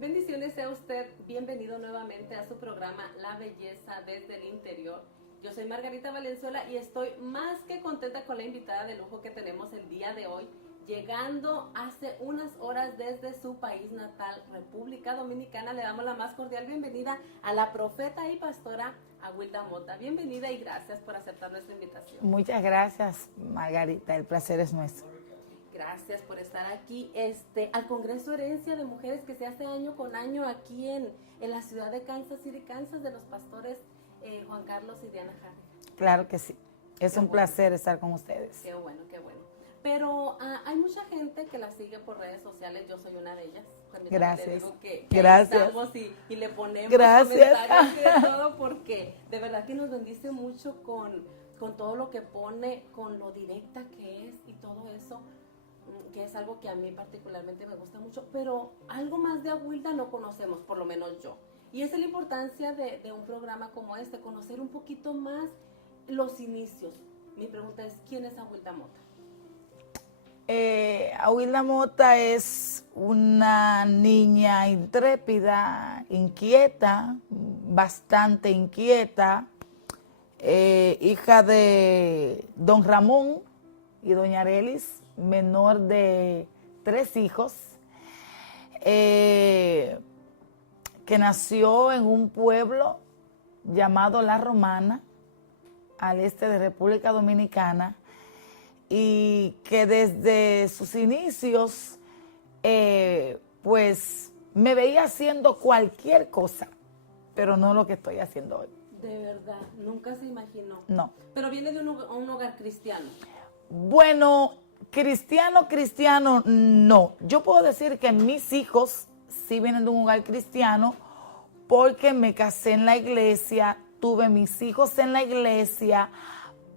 Bendiciones, sea usted bienvenido nuevamente a su programa La Belleza desde el Interior. Yo soy Margarita Valenzuela y estoy más que contenta con la invitada de lujo que tenemos el día de hoy, llegando hace unas horas desde su país natal, República Dominicana. Le damos la más cordial bienvenida a la profeta y pastora Awilda Mota. Bienvenida y gracias por aceptar nuestra invitación. Muchas gracias, Margarita, el placer es nuestro. Gracias por estar aquí al Congreso Herencia de Mujeres que se hace año con año aquí en la ciudad de Kansas City, Kansas, de los pastores Juan Carlos y Diana Harry. Claro que sí, es un placer estar con ustedes. Qué bueno, qué bueno. Pero hay mucha gente que la sigue por redes sociales, yo soy una de ellas. Gracias. Le digo que gracias. Estamos y le ponemos gracias. Comentarios y de todo, porque de verdad que nos bendice mucho con todo lo que pone, con lo directa que es y todo eso, que es algo que a mí particularmente me gusta mucho, pero algo más de Awilda no conocemos, por lo menos yo. Y esa es la importancia de un programa como este, conocer un poquito más los inicios. Mi pregunta es, ¿quién es Awilda Mota? Awilda Mota es una niña intrépida, inquieta, bastante inquieta, hija de don Ramón y doña Arelis, menor de 3 hijos, que nació en un pueblo llamado La Romana, al este de República Dominicana, y que desde sus inicios, pues me veía haciendo cualquier cosa, pero no lo que estoy haciendo hoy. De verdad, nunca se imaginó. No. Pero viene de un hogar cristiano. Bueno, cristiano, no. Yo puedo decir que mis hijos sí vienen de un hogar cristiano porque me casé en la iglesia, tuve mis hijos en la iglesia,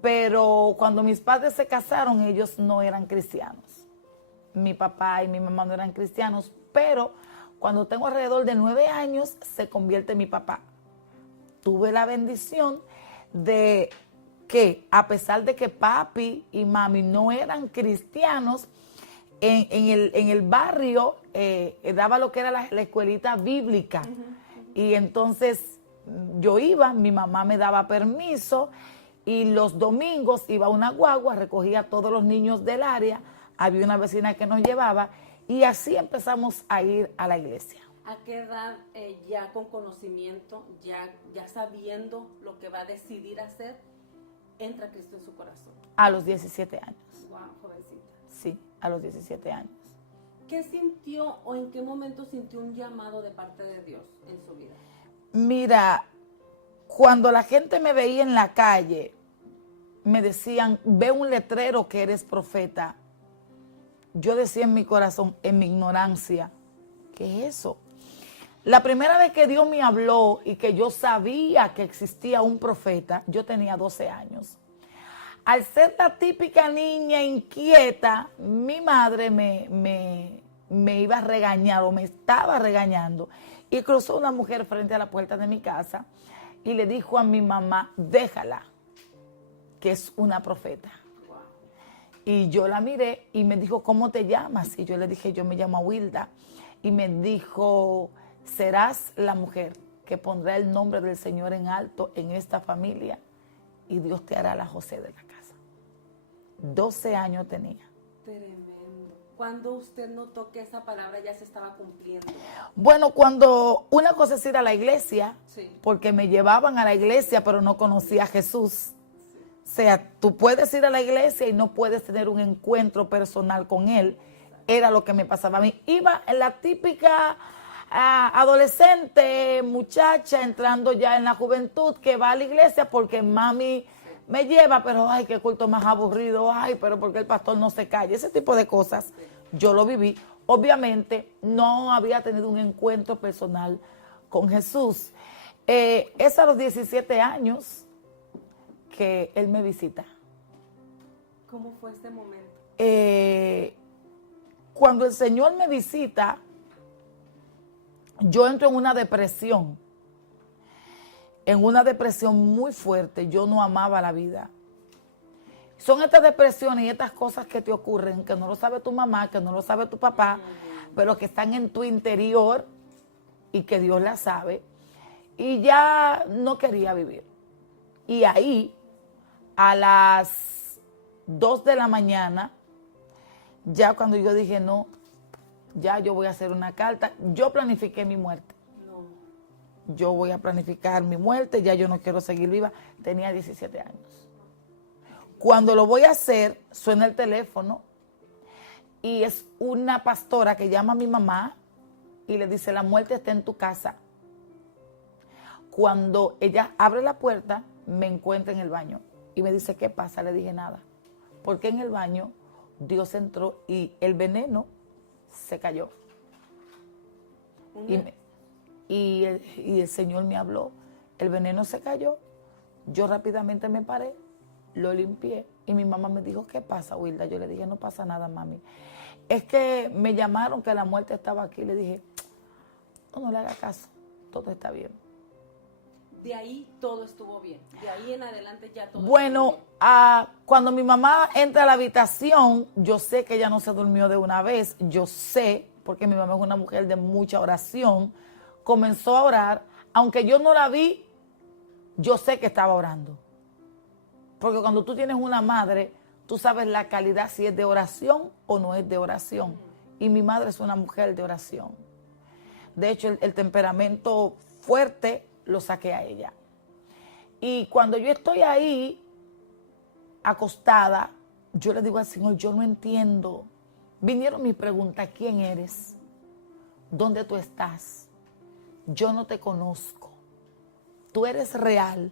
pero cuando mis padres se casaron, ellos no eran cristianos. Mi papá y mi mamá no eran cristianos, pero cuando tengo alrededor de 9 años, se convierte mi papá. Tuve la bendición de que, a pesar de que papi y mami no eran cristianos, en el barrio daba lo que era la escuelita bíblica. Y entonces yo iba, mi mamá me daba permiso, y los domingos iba a una guagua, recogía a todos los niños del área, había una vecina que nos llevaba, y así empezamos a ir a la iglesia. ¿A qué edad, ya con conocimiento, ya sabiendo lo que va a decidir hacer, entra Cristo en su corazón? A los 17 años. Wow, jovencita. Sí, a los 17 años. ¿Qué sintió o en qué momento sintió un llamado de parte de Dios en su vida? Mira, cuando la gente me veía en la calle, me decían, ve un letrero que eres profeta. Yo decía en mi corazón, en mi ignorancia, ¿qué es eso? La primera vez que Dios me habló y que yo sabía que existía un profeta, yo tenía 12 años. Al ser la típica niña inquieta, mi madre me iba a regañar o me estaba regañando. Y cruzó una mujer frente a la puerta de mi casa y le dijo a mi mamá, déjala, que es una profeta. Wow. Y yo la miré y me dijo, ¿cómo te llamas? Y yo le dije, yo me llamo Awilda. Y me dijo, serás la mujer que pondrá el nombre del Señor en alto en esta familia y Dios te hará la José de la casa. 12 años tenía. Tremendo. ¿Cuándo usted notó que esa palabra ya se estaba cumpliendo? Bueno, cuando una cosa es ir a la iglesia, Sí. porque me llevaban a la iglesia, pero no conocía a Jesús. Sí. O sea, tú puedes ir a la iglesia y no puedes tener un encuentro personal con Él. Era lo que me pasaba a mí. Iba en la típica adolescente, muchacha, entrando ya en la juventud, que va a la iglesia porque mami me lleva, pero ay, qué culto más aburrido, ay, pero porque el pastor no se calla, ese tipo de cosas. Yo lo viví. Obviamente no había tenido un encuentro personal con Jesús. Es a los 17 años que Él me visita. ¿Cómo fue ese momento? Cuando el Señor me visita, yo entro en una depresión muy fuerte. Yo no amaba la vida. Son estas depresiones y estas cosas que te ocurren, que no lo sabe tu mamá, que no lo sabe tu papá, pero que están en tu interior y que Dios la sabe, y ya no quería vivir. Y ahí, a las 2 de la mañana, ya cuando yo dije, no, ya yo voy a hacer una carta, yo planifiqué mi muerte. No. Yo voy a planificar mi muerte, ya yo no quiero seguir viva. Tenía 17 años. Cuando lo voy a hacer, suena el teléfono y es una pastora que llama a mi mamá y le dice, la muerte está en tu casa. Cuando ella abre la puerta, me encuentra en el baño y me dice, ¿qué pasa? Le dije, nada. Porque en el baño Dios entró y el veneno se cayó. Y el Señor me habló. El veneno se cayó. Yo rápidamente me paré, lo limpié y mi mamá me dijo, ¿qué pasa, Wilda? Yo le dije, no pasa nada, mami. Es que me llamaron que la muerte estaba aquí. Le dije, no le haga caso, todo está bien. De ahí todo estuvo bien. De ahí en adelante ya todo Bueno, estuvo bien. cuando mi mamá entra a la habitación, yo sé que ella no se durmió de una vez. Yo sé, porque mi mamá es una mujer de mucha oración, comenzó a orar. Aunque yo no la vi, yo sé que estaba orando. Porque cuando tú tienes una madre, tú sabes la calidad si es de oración o no es de oración. Y mi madre es una mujer de oración. De hecho, el temperamento fuerte lo saqué a ella. Y cuando yo estoy ahí, acostada, yo le digo al Señor, yo no entiendo. Vinieron mis preguntas, ¿quién eres? ¿Dónde tú estás? Yo no te conozco. Tú eres real.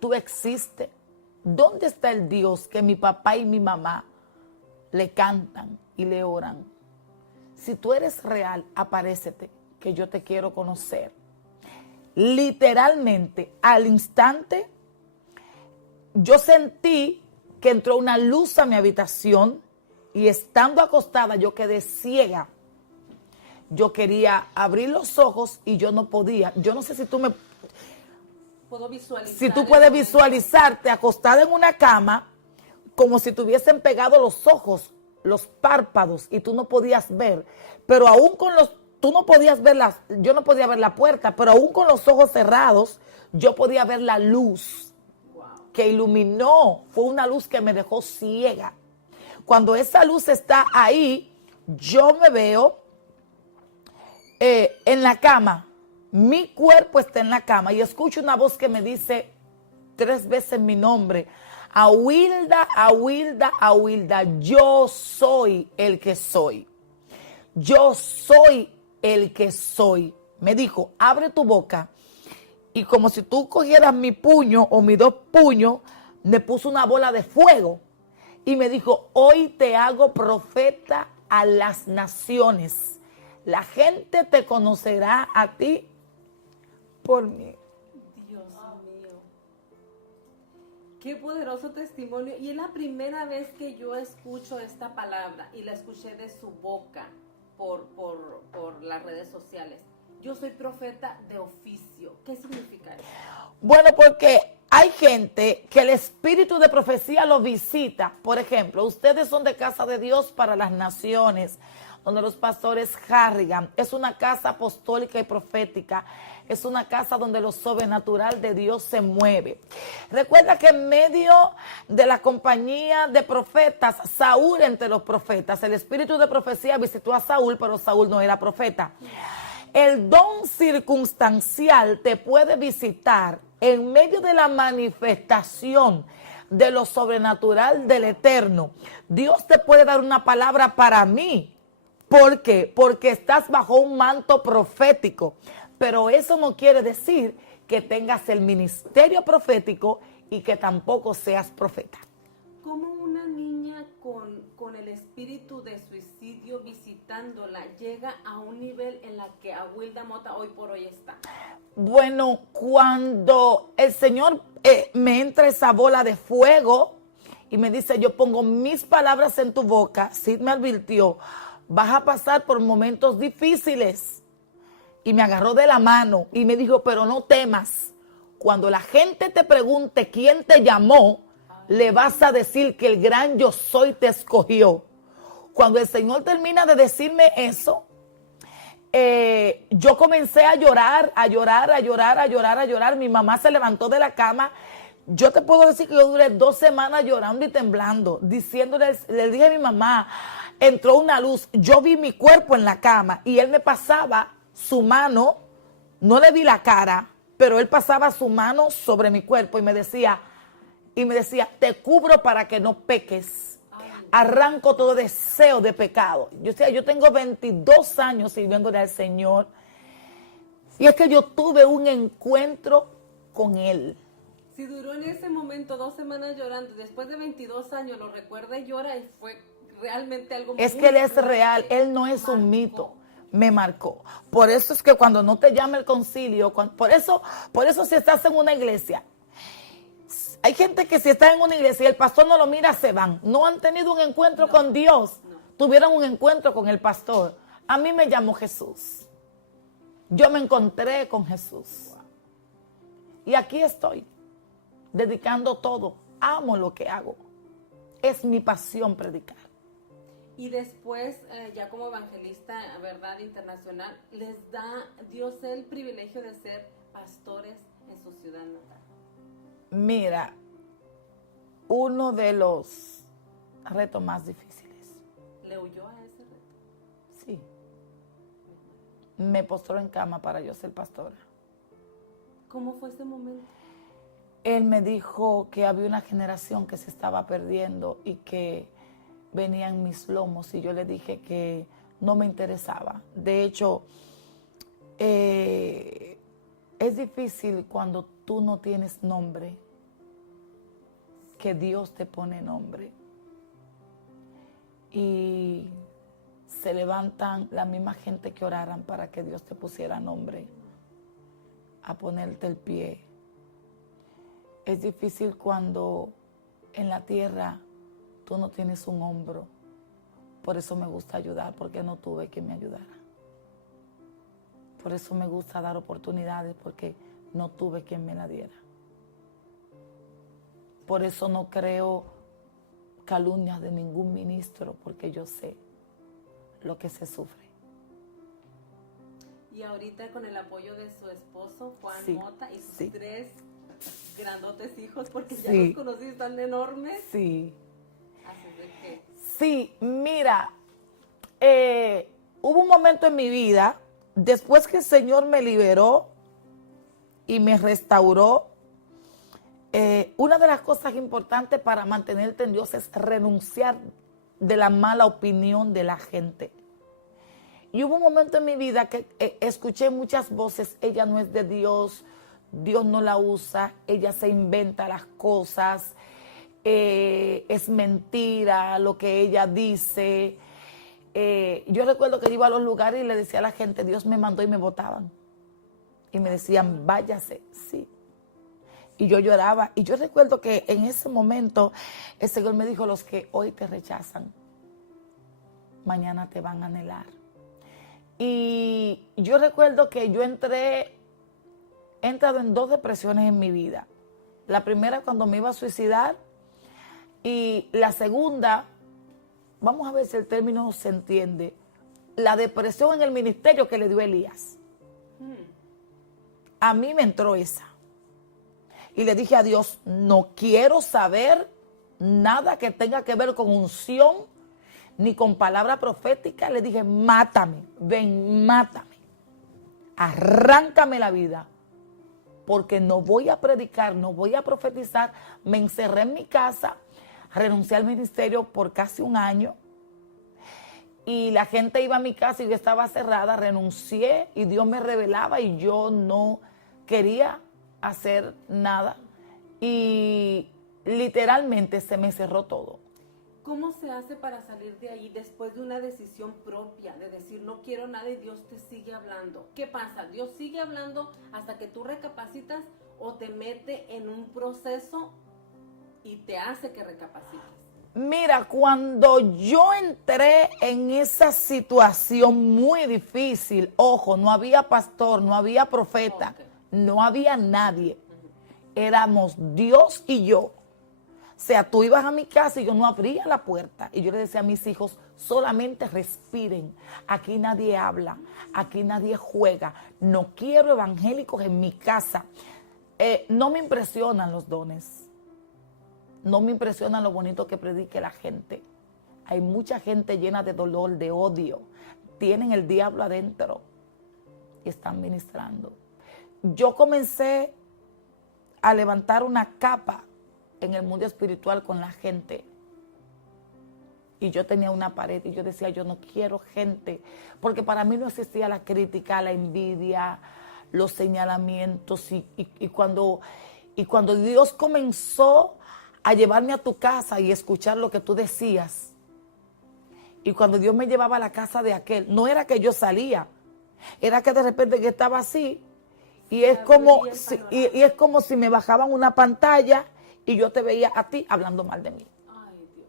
Tú existes. ¿Dónde está el Dios que mi papá y mi mamá le cantan y le oran? Si tú eres real, aparécete, que yo te quiero conocer. Literalmente, al instante, yo sentí que entró una luz a mi habitación y estando acostada yo quedé ciega. Yo quería abrir los ojos y yo no podía. Yo no sé si tú puedes visualizarte acostada en una cama como si te hubiesen pegado los ojos, los párpados y tú no podías ver. Pero aún con tú no podías ver yo no podía ver la puerta, pero aún con los ojos cerrados, yo podía ver la luz que iluminó. Fue una luz que me dejó ciega. Cuando esa luz está ahí, yo me veo en la cama. Mi cuerpo está en la cama y escucho una voz que me dice 3 veces mi nombre. Awilda, Awilda, Awilda, yo soy el que soy. Yo soy el que soy. Me dijo, abre tu boca. Y como si tú cogieras mi puño o mis 2 puños, me puso una bola de fuego. Y me dijo, hoy te hago profeta a las naciones. La gente te conocerá a ti por mí. Dios mío. Qué poderoso testimonio. Y es la primera vez que yo escucho esta palabra y la escuché de su boca por las redes sociales. Yo soy profeta de oficio. ¿Qué significa eso? Bueno, porque hay gente que el espíritu de profecía lo visita. Por ejemplo, ustedes son de Casa de Dios para las Naciones, donde los pastores Harrigan. Es una casa apostólica y profética. Es una casa donde lo sobrenatural de Dios se mueve. Recuerda que en medio de la compañía de profetas, Saúl entre los profetas, el espíritu de profecía visitó a Saúl, pero Saúl no era profeta. El don circunstancial te puede visitar en medio de la manifestación de lo sobrenatural del Eterno. Dios te puede dar una palabra para mí. ¿Por qué? Porque estás bajo un manto profético. Pero eso no quiere decir que tengas el ministerio profético y que tampoco seas profeta. ¿Cómo una niña con el espíritu de suicidio visitándola llega a un nivel en la que Awilda Mota hoy por hoy está? Bueno, cuando el Señor me entra esa bola de fuego y me dice, yo pongo mis palabras en tu boca, sí me advirtió, vas a pasar por momentos difíciles. Y me agarró de la mano y me dijo, pero no temas. Cuando la gente te pregunte quién te llamó, le vas a decir que el gran yo soy te escogió. Cuando el Señor termina de decirme eso, yo comencé a llorar, a llorar, a llorar, a llorar, a llorar. Mi mamá se levantó de la cama. Yo te puedo decir que yo duré 2 semanas llorando y temblando, diciéndole, le dije a mi mamá, entró una luz, yo vi mi cuerpo en la cama y él me pasaba su mano, no le vi la cara, pero él pasaba su mano sobre mi cuerpo y me decía, te cubro para que no peques. Arranco todo deseo de pecado. Yo tengo 22 años sirviéndole al Señor. Y es que yo tuve un encuentro con Él. Si duró en ese momento 2 semanas llorando, después de 22 años lo recuerda y llora, y fue realmente algo muy Es que Él es fuerte. real, Él no es un mito. Me marcó. Por eso es que cuando no te llama el concilio, por eso si estás en una iglesia, hay gente que si está en una iglesia y el pastor no lo mira, se van. No han tenido un encuentro con Dios. Tuvieron un encuentro con el pastor. A mí me llamó Jesús. Yo me encontré con Jesús. Y aquí estoy, dedicando todo. Amo lo que hago. Es mi pasión predicar. Y después, ya como evangelista, verdad, internacional, les da Dios el privilegio de ser pastores en su ciudad natal. Mira, uno de los retos más difíciles. ¿Le huyó a ese reto? Sí. Me postró en cama para yo ser pastora. ¿Cómo fue ese momento? Él me dijo que había una generación que se estaba perdiendo y que venían mis lomos, y yo le dije que no me interesaba. De hecho, es difícil cuando tú no tienes nombre, que Dios te pone nombre. Y se levantan la misma gente que oraran para que Dios te pusiera nombre, a ponerte el pie. Es difícil cuando en la tierra tú no tienes un hombro. Por eso me gusta ayudar, porque no tuve quien me ayudara. Por eso me gusta dar oportunidades, porque no tuve quien me la diera. Por eso no creo calumnias de ningún ministro, porque yo sé lo que se sufre. Y ahorita con el apoyo de su esposo, Juan Sí, Mota, y sus sí. 3 grandotes hijos, porque ya Sí. los conocí, están enormes. Sí. Así de que, Sí, mira, hubo un momento en mi vida, después que el Señor me liberó y me restauró, una de las cosas importantes para mantenerte en Dios es renunciar de la mala opinión de la gente. Y hubo un momento en mi vida que escuché muchas voces: ella no es de Dios, Dios no la usa, ella se inventa las cosas, es mentira lo que ella dice. Yo recuerdo que yo iba a los lugares y le decía a la gente: Dios me mandó, y me votaban. Y me decían: váyase, sí. Y yo lloraba. Y yo recuerdo que en ese momento el Señor me dijo: los que hoy te rechazan, mañana te van a anhelar. Y yo recuerdo que yo he entrado en 2 depresiones en mi vida. La primera, cuando me iba a suicidar, y la segunda, vamos a ver si el término se entiende, la depresión en el ministerio que le dio Elías. A mí me entró esa. Y le dije a Dios: no quiero saber nada que tenga que ver con unción, ni con palabra profética. Le dije: mátame, ven, mátame. Arráncame la vida, porque no voy a predicar, no voy a profetizar. Me encerré en mi casa, renuncié al ministerio por casi 1 año. Y la gente iba a mi casa y yo estaba cerrada. Renuncié y Dios me revelaba y yo no quería hacer nada. Y literalmente se me cerró todo. ¿cómo se hace para salir de ahí después de una decisión propia, de decir no quiero nada y Dios te sigue hablando? ¿Qué pasa? ¿Dios sigue hablando hasta que tú recapacitas o te mete en un proceso y te hace que recapacites? Mira, cuando yo entré en esa situación muy difícil, ojo, no había pastor, no había profeta, no había nadie. Éramos Dios y yo. O sea, tú ibas a mi casa y yo no abría la puerta. Y yo le decía a mis hijos, solamente respiren. Aquí nadie habla, aquí nadie juega. No quiero evangélicos en mi casa. No me impresionan los dones. No me impresiona lo bonito que predique la gente. Hay mucha gente llena de dolor, de odio. Tienen el diablo adentro y están ministrando. Yo comencé a levantar una capa en el mundo espiritual con la gente. Y yo tenía una pared y yo decía, yo no quiero gente. Porque para mí no existía la crítica, la envidia, los señalamientos. Y cuando Dios comenzó a llevarme a tu casa y escuchar lo que tú decías, y cuando Dios me llevaba a la casa de aquel, no era que yo salía, era que de repente que estaba así, y es como si me bajaban una pantalla y yo te veía a ti hablando mal de mí. Ay, Dios.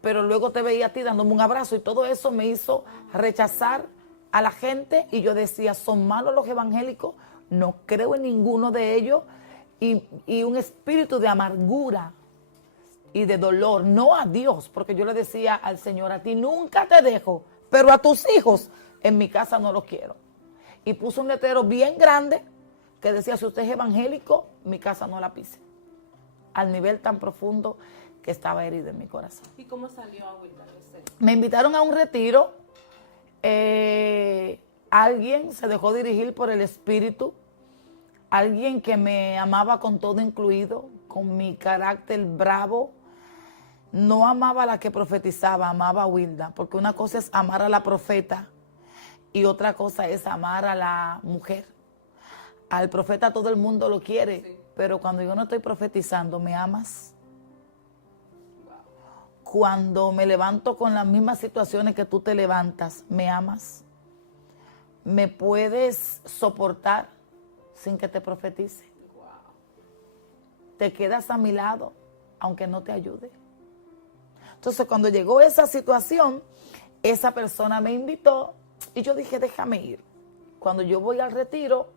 Pero luego te veía a ti dándome un abrazo, y todo eso me hizo rechazar a la gente, y yo decía, son malos los evangélicos, no creo en ninguno de ellos, y un espíritu de amargura y de dolor, no a Dios, porque yo le decía al Señor, a ti nunca te dejo, pero a tus hijos en mi casa no los quiero. Y puso un letrero bien grande que decía, si usted es evangélico, mi casa no la pise. Al nivel tan profundo que estaba herido en mi corazón. ¿Y cómo salió a Wilda? Me invitaron a un retiro. Alguien se dejó dirigir por el Espíritu. Alguien que me amaba con todo incluido, con mi carácter bravo. No amaba a la que profetizaba, amaba a Wilda. Porque una cosa es amar a la profeta y otra cosa es amar a la mujer. Al profeta todo el mundo lo quiere, sí. Pero cuando yo no estoy profetizando, ¿me amas? Wow. Cuando me levanto con las mismas situaciones que tú te levantas, ¿me amas? ¿Me puedes soportar sin que te profetice? Wow. ¿Te quedas a mi lado aunque no te ayude? Entonces, cuando llegó esa situación, esa persona me invitó y yo dije, déjame ir. Cuando yo voy al retiro,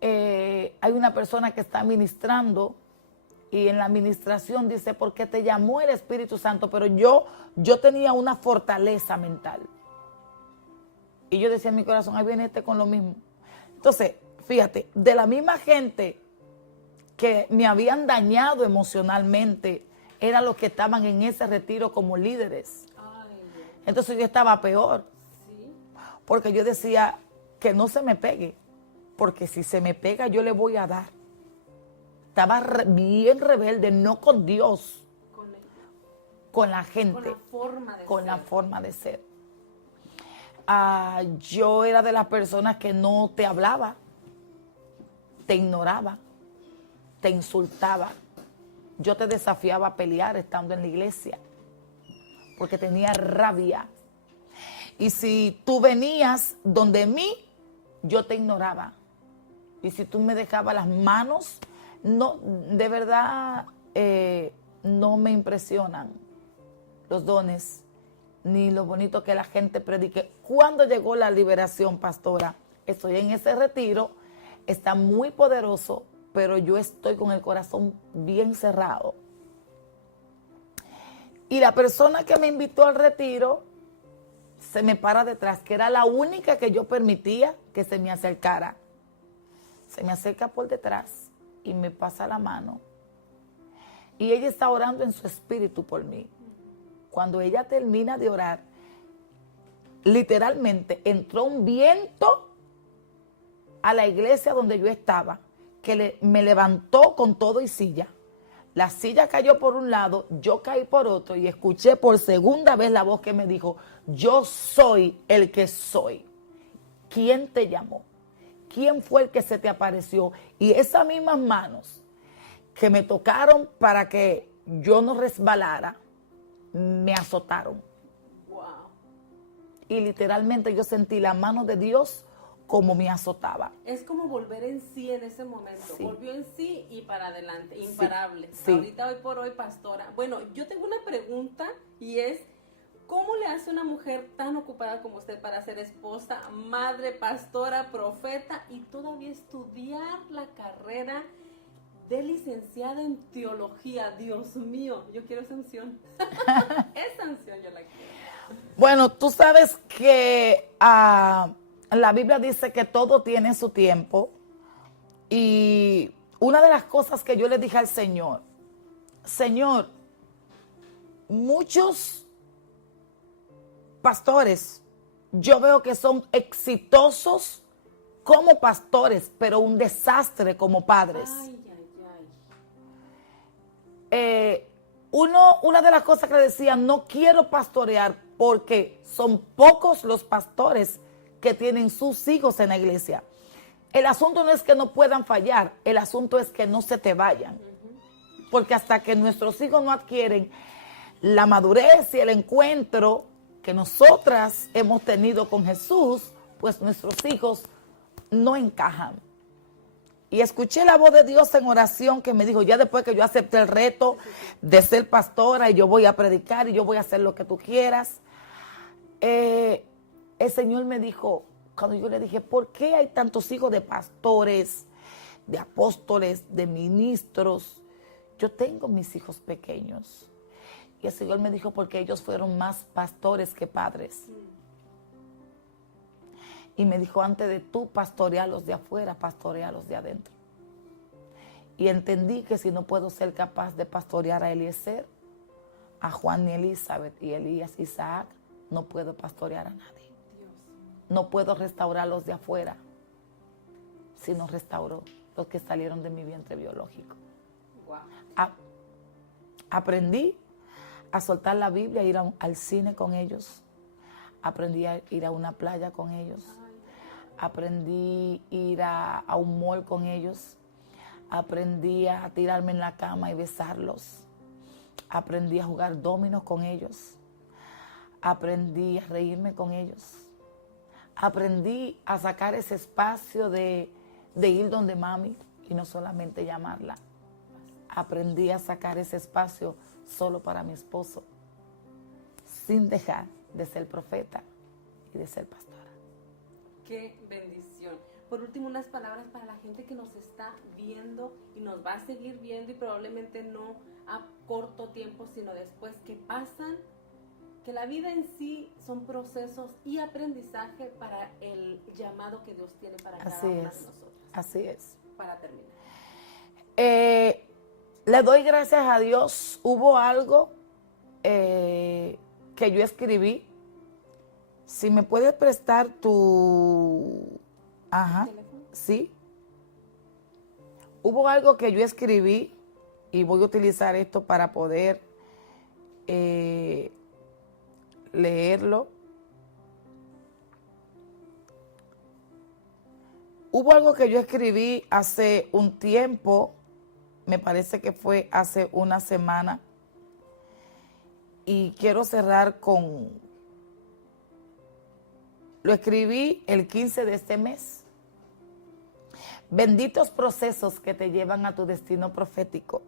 hay una persona que está ministrando, y en la administración dice, porque te llamó el Espíritu Santo, pero yo tenía una fortaleza mental. Y yo decía en mi corazón, ahí viene con lo mismo. Entonces, fíjate, de la misma gente que me habían dañado emocionalmente, eran los que estaban en ese retiro como líderes. Entonces yo estaba peor. ¿Sí? Porque yo decía que no se me pegue, porque si se me pega yo le voy a dar. Estaba bien rebelde, no con Dios, con la gente, con la forma de ser. Yo era de las personas que no te hablaba, te ignoraba, te insultaba. Yo te desafiaba a pelear estando en la iglesia, porque tenía rabia. Y si tú venías donde mí, yo te ignoraba. Y si tú me dejabas las manos, no, de verdad, no me impresionan los dones, ni lo bonito que la gente predique. Cuando llegó la liberación, pastora, estoy en ese retiro, está muy poderoso, pero yo estoy con el corazón bien cerrado. Y la persona que me invitó al retiro se me para detrás, que era la única que yo permitía que se me acercara. Se me acerca por detrás y me pasa la mano. Y ella está orando en su espíritu por mí. Cuando ella termina de orar, literalmente entró un viento a la iglesia donde yo estaba, que me levantó con todo y silla. La silla cayó por un lado, yo caí por otro, y escuché por segunda vez la voz que me dijo, yo soy el que soy. ¿Quién te llamó? ¿Quién fue el que se te apareció? Y esas mismas manos que me tocaron para que yo no resbalara, me azotaron. Wow. Y literalmente yo sentí la mano de Dios como me azotaba. Es como volver en sí en ese momento. Sí. Volvió en sí y para adelante, imparable. Sí. Ahorita, hoy por hoy, pastora. Bueno, yo tengo una pregunta, y es, ¿cómo le hace una mujer tan ocupada como usted para ser esposa, madre, pastora, profeta y todavía estudiar la carrera de licenciada en teología. Dios mío, yo quiero esa unción. Esa unción yo la quiero. Bueno, tú sabes que la Biblia dice que todo tiene su tiempo. Y una de las cosas que yo le dije al Señor, Señor, muchos pastores, yo veo que son exitosos como pastores, pero un desastre como padres. Ay, ay, ay. Una de las cosas que le decía, no quiero pastorear porque son pocos los pastores que tienen sus hijos en la iglesia. El asunto no es que no puedan fallar, el asunto es que no se te vayan. Porque hasta que nuestros hijos no adquieren la madurez y el encuentro que nosotras hemos tenido con Jesús, pues nuestros hijos no encajan. Y escuché la voz de Dios en oración que me dijo, ya después que yo acepté el reto de ser pastora y yo voy a predicar y yo voy a hacer lo que tú quieras, el Señor me dijo, cuando yo le dije, ¿por qué hay tantos hijos de pastores, de apóstoles, de ministros? Yo tengo mis hijos pequeños. Y el Señor me dijo, porque ellos fueron más pastores que padres. Y me dijo, antes de tú pastorear los de afuera, pastorea los de adentro. Y entendí que si no puedo ser capaz de pastorear a Eliezer, a Juan y Elizabeth y Elías y Isaac, no puedo pastorear a nadie. No puedo restaurar los de afuera, sino restauro los que salieron de mi vientre biológico. Wow. Aprendí a soltar la Biblia, a ir al cine con ellos. Aprendí a ir a una playa con ellos. Aprendí a ir a un mall con ellos. Aprendí a tirarme en la cama y besarlos. Aprendí a jugar dominos con ellos. Aprendí a reírme con ellos. Aprendí a sacar ese espacio de ir donde mami y no solamente llamarla. Aprendí a sacar ese espacio solo para mi esposo, sin dejar de ser profeta y de ser pastora. Qué bendición. Por último, unas palabras para la gente que nos está viendo y nos va a seguir viendo y probablemente no a corto tiempo, sino después que pasan, que la vida en sí son procesos y aprendizaje para el llamado que Dios tiene para cada una de nosotros. Así es. Para terminar. Le doy gracias a Dios. Hubo algo que yo escribí. Si me puedes prestar tu... Ajá, sí. Hubo algo que yo escribí y voy a utilizar esto para poder leerlo. Hubo algo que yo escribí hace un tiempo, me parece que fue hace una semana, y quiero cerrar con... Lo escribí el 15 de este mes. Benditos procesos que te llevan a tu destino profético.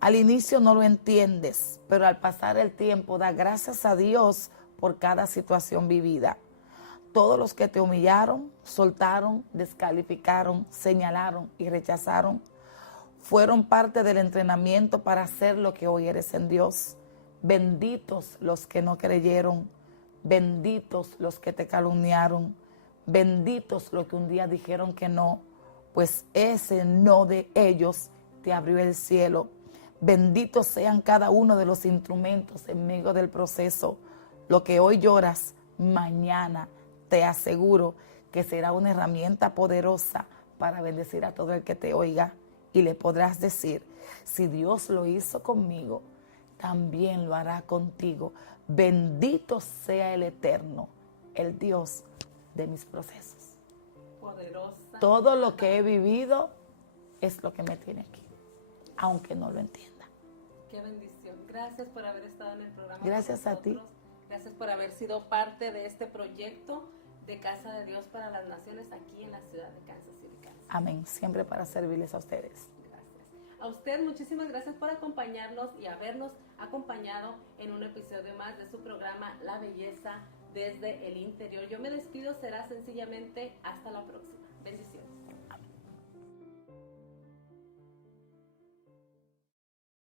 Al inicio no lo entiendes, pero al pasar el tiempo da gracias a Dios por cada situación vivida. Todos los que te humillaron, soltaron, descalificaron, señalaron y rechazaron, fueron parte del entrenamiento para hacer lo que hoy eres en Dios. Benditos los que no creyeron, benditos los que te calumniaron, benditos los que un día dijeron que no, pues ese no de ellos te abrió el cielo. Benditos sean cada uno de los instrumentos en medio del proceso. Lo que hoy lloras, mañana te aseguro que será una herramienta poderosa para bendecir a todo el que te oiga. Y le podrás decir, si Dios lo hizo conmigo, también lo hará contigo. Bendito sea el Eterno, el Dios de mis procesos. Poderosa. Todo lo que he vivido es lo que me tiene aquí, aunque no lo entienda. Qué bendición. Gracias por haber estado en el programa. Gracias a ti. Gracias por haber sido parte de este proyecto de Casa de Dios para las Naciones aquí en la ciudad de Kansas City, Kansas. Amén. Siempre para servirles a ustedes. Gracias. A usted muchísimas gracias por acompañarnos y habernos acompañado en un episodio más de su programa La Belleza desde el Interior. Yo me despido, será sencillamente hasta la próxima.